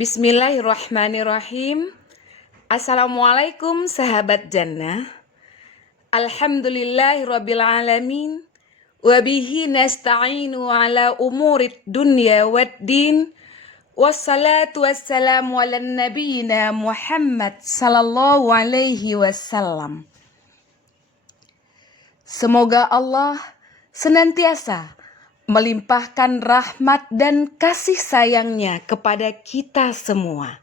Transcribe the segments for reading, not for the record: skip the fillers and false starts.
Bismillahirrahmanirrahim. Assalamualaikum sahabat jannah. Alhamdulillahirabbil alamin. Wa bihi nasta'inu ala umurid dunya waddin. Wassalatu wassalamu ala nabiyyina Muhammad sallallahu alaihi wasallam. Semoga Allah senantiasa melimpahkan rahmat dan kasih sayangnya kepada kita semua.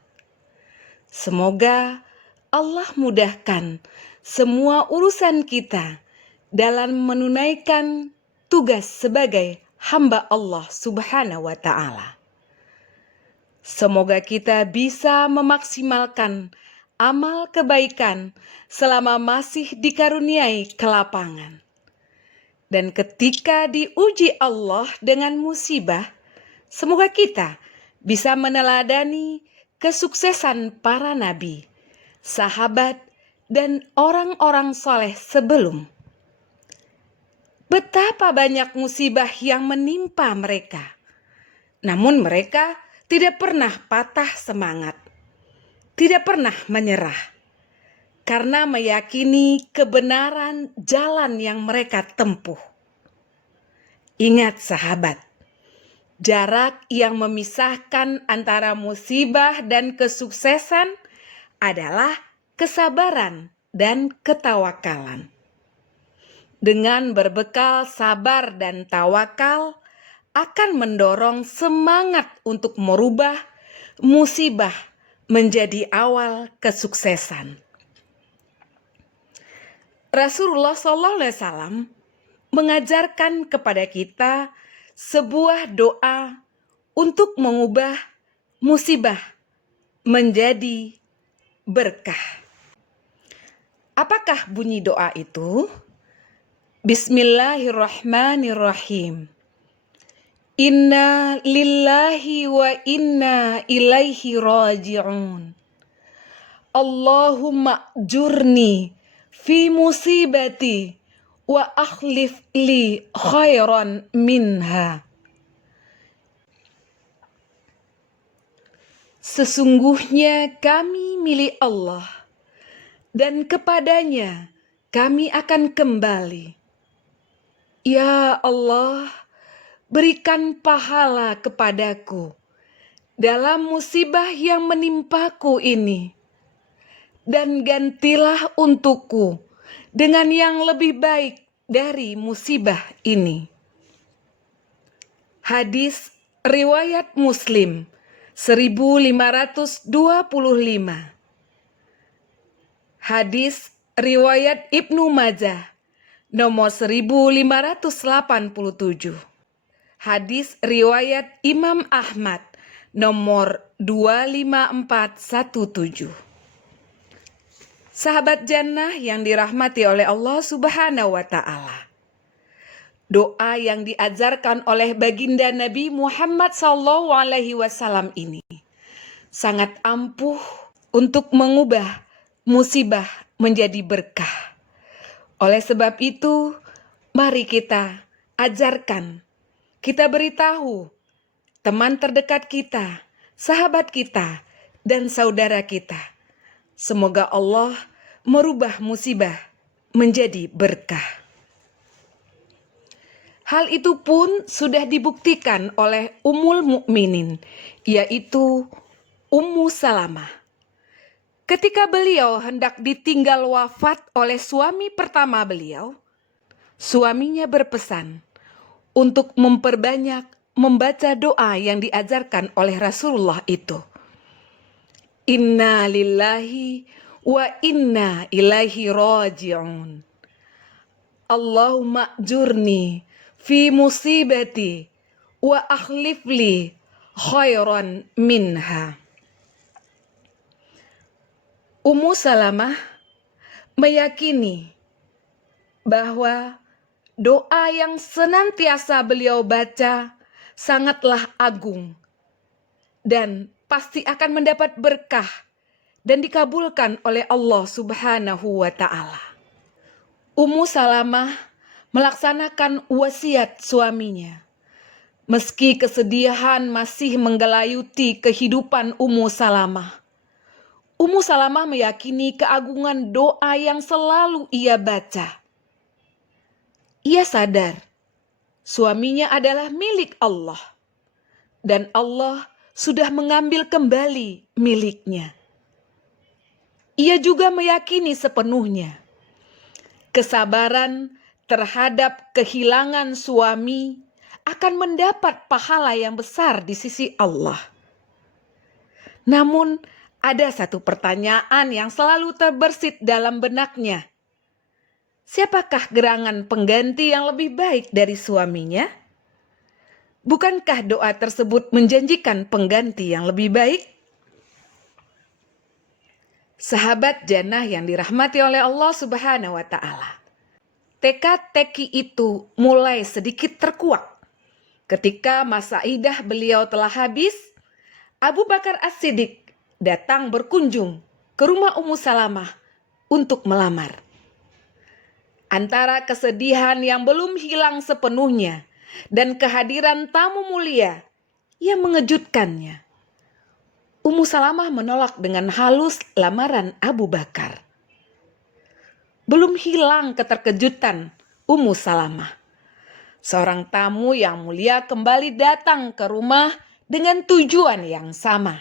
Semoga Allah mudahkan semua urusan kita dalam menunaikan tugas sebagai hamba Allah Subhanahu wa Ta'ala. Semoga kita bisa memaksimalkan amal kebaikan selama masih dikaruniai kelapangan. Dan ketika diuji Allah dengan musibah, semoga kita bisa meneladani kesuksesan para nabi, sahabat, dan orang-orang soleh sebelum. Betapa banyak musibah yang menimpa mereka. Namun mereka tidak pernah patah semangat, tidak pernah menyerah. Karena meyakini kebenaran jalan yang mereka tempuh. Ingat sahabat, jarak yang memisahkan antara musibah dan kesuksesan adalah kesabaran dan ketawakalan. Dengan berbekal sabar dan tawakal akan mendorong semangat untuk merubah musibah menjadi awal kesuksesan. Rasulullah SAW mengajarkan kepada kita sebuah doa untuk mengubah musibah menjadi berkah. Apakah bunyi doa itu? Bismillahirrahmanirrahim. Inna lillahi wa inna ilaihi raji'un. Allahumma jurni fi musibati wa akhlif li khairan minha. Sesungguhnya kami milik Allah dan kepadanya kami akan kembali. Ya Allah, berikan pahala kepadaku dalam musibah yang menimpaku ini. Dan gantilah untukku dengan yang lebih baik dari musibah ini. Hadis riwayat Muslim 1525. Hadis riwayat Ibnu Majah nomor 1587. Hadis riwayat Imam Ahmad nomor 25417. Sahabat jannah yang dirahmati oleh Allah Subhanahu wa Ta'ala. Doa yang diajarkan oleh baginda Nabi Muhammad SAW ini sangat ampuh untuk mengubah musibah menjadi berkah. Oleh sebab itu, mari kita ajarkan, kita beritahu teman terdekat kita, sahabat kita, dan saudara kita. Semoga Allah merubah musibah menjadi berkah. Hal itu pun sudah dibuktikan oleh Ummul Mukminin, yaitu Ummu Salamah. Ketika beliau hendak ditinggal wafat oleh suami pertama beliau, suaminya berpesan untuk memperbanyak membaca doa yang diajarkan oleh Rasulullah itu. Inna lillahi wa inna ilaihi raji'un. Allahumma jurni fi musibati wa akhlif li khairan minha. Ummu Salamah meyakini bahwa doa yang senantiasa beliau baca sangatlah agung dan pasti akan mendapat berkah dan dikabulkan oleh Allah Subhanahu wa Ta'ala. Ummu Salamah melaksanakan wasiat suaminya Meski kesedihan masih menggelayuti kehidupan Ummu Salamah, Ummu Salamah meyakini keagungan doa yang selalu ia baca. Ia sadar suaminya adalah milik Allah, dan Allah sudah mengambil kembali miliknya. Ia juga meyakini sepenuhnya kesabaran terhadap kehilangan suami akan mendapat pahala yang besar di sisi Allah. Namun, ada satu pertanyaan yang selalu terbersit dalam benaknya. Siapakah gerangan pengganti yang lebih baik dari suaminya? Bukankah doa tersebut menjanjikan pengganti yang lebih baik? Sahabat jannah yang dirahmati oleh Allah Subhanahu wa Ta'ala, tekad Teki itu mulai sedikit terkuak. Ketika masa idah beliau telah habis, Abu Bakar As-Siddiq datang berkunjung ke rumah Ummu Salamah untuk melamar. Antara kesedihan yang belum hilang sepenuhnya dan kehadiran tamu mulia yang mengejutkannya, Ummu Salamah menolak dengan halus lamaran Abu Bakar. Belum hilang keterkejutan Ummu Salamah. Seorang tamu yang mulia kembali datang ke rumah dengan tujuan yang sama.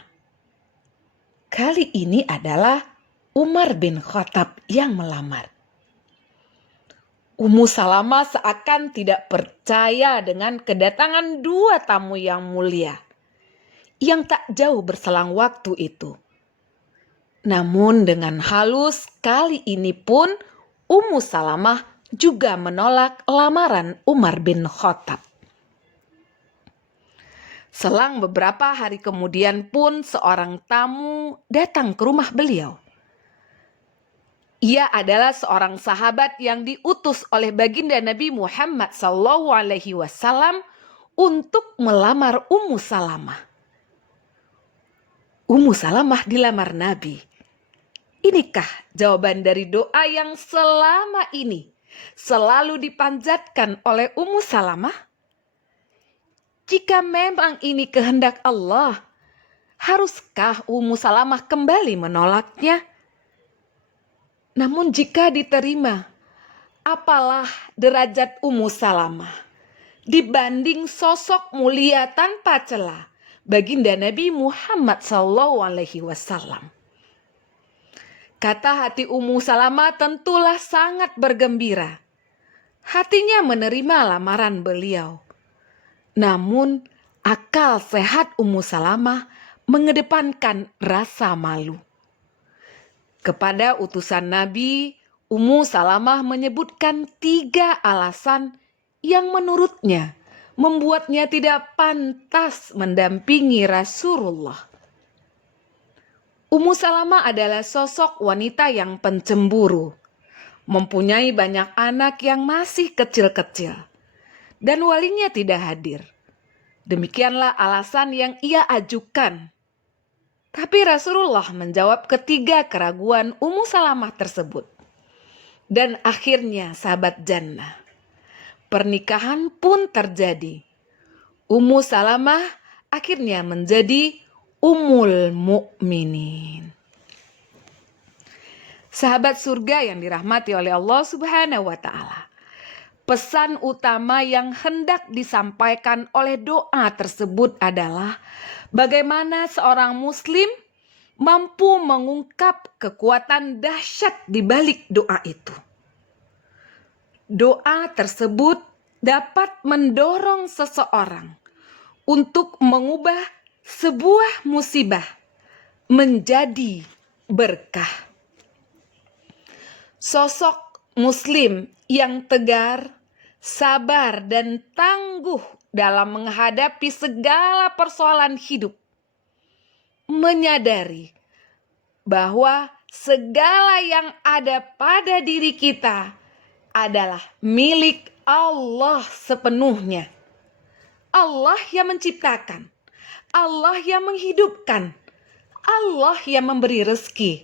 Kali ini adalah Umar bin Khattab yang melamar. Ummu Salamah seakan tidak percaya dengan kedatangan dua tamu yang mulia yang tak jauh berselang waktu itu. Namun dengan halus kali ini pun Ummu Salamah juga menolak lamaran Umar bin Khattab. Selang beberapa hari kemudian pun seorang tamu datang ke rumah beliau. Ia adalah seorang sahabat yang diutus oleh baginda Nabi Muhammad SAW untuk melamar Ummu Salamah. Ummu Salamah dilamar Nabi. Inikah jawaban dari doa yang selama ini selalu dipanjatkan oleh Ummu Salamah? Jika memang ini kehendak Allah, haruskah Ummu Salamah kembali menolaknya? Namun jika diterima, apalah derajat Ummu Salamah dibanding sosok mulia tanpa celah baginda Nabi Muhammad SAW. Kata hati Ummu Salamah tentulah sangat bergembira. Hatinya menerima lamaran beliau. Namun akal sehat Ummu Salamah mengedepankan rasa malu. Kepada utusan Nabi, Ummu Salamah menyebutkan 3 alasan yang menurutnya membuatnya tidak pantas mendampingi Rasulullah. Ummu Salamah adalah sosok wanita yang pencemburu, mempunyai banyak anak yang masih kecil-kecil, dan walinya tidak hadir. Demikianlah alasan yang ia ajukan. Tapi Rasulullah menjawab ketiga keraguan Ummu Salamah tersebut. Dan akhirnya sahabat jannah, pernikahan pun terjadi. Ummu Salamah akhirnya menjadi Ummul Mukminin. Sahabat surga yang dirahmati oleh Allah Subhanahu wa Ta'ala, pesan utama yang hendak disampaikan oleh doa tersebut adalah bagaimana seorang muslim mampu mengungkap kekuatan dahsyat di balik doa itu. Doa tersebut dapat mendorong seseorang untuk mengubah sebuah musibah menjadi berkah. Sosok muslim yang tegar, sabar, dan tangguh dalam menghadapi segala persoalan hidup, menyadari bahwa segala yang ada pada diri kita adalah milik Allah sepenuhnya. Allah yang menciptakan, Allah yang menghidupkan, Allah yang memberi rezeki,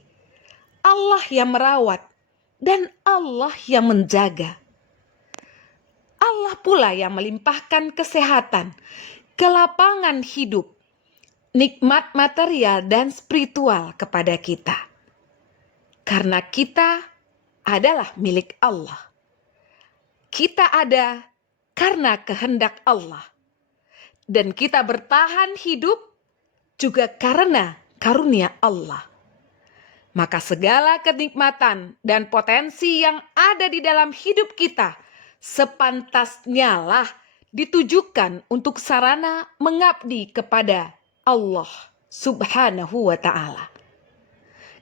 Allah yang merawat, dan Allah yang menjaga. Allah pula yang melimpahkan kesehatan, kelapangan hidup, nikmat material dan spiritual kepada kita. Karena kita adalah milik Allah. Kita ada karena kehendak Allah. Dan kita bertahan hidup juga karena karunia Allah. Maka segala kenikmatan dan potensi yang ada di dalam hidup kita sepantasnya lah ditujukan untuk sarana mengabdi kepada Allah Subhanahu wa ta'ala.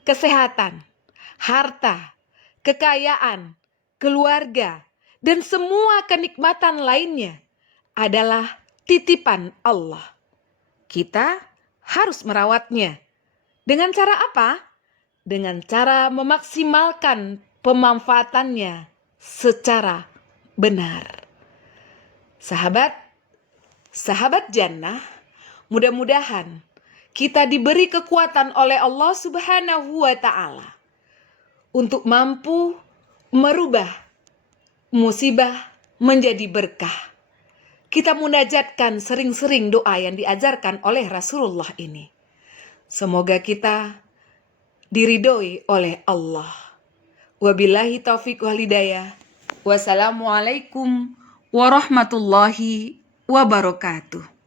Kesehatan, harta, kekayaan, keluarga, dan semua kenikmatan lainnya adalah titipan Allah. Kita harus merawatnya. Dengan cara apa? Dengan cara memaksimalkan pemanfaatannya secara benar. Sahabat jannah, mudah-mudahan kita diberi kekuatan oleh Allah Subhanahu wa ta'ala untuk mampu merubah musibah menjadi berkah. Kita munajatkan sering-sering doa yang diajarkan oleh Rasulullah ini. Semoga kita diridhoi oleh Allah. Wabillahi taufiq wal hidayah. Wassalamualaikum warahmatullahi wabarakatuh.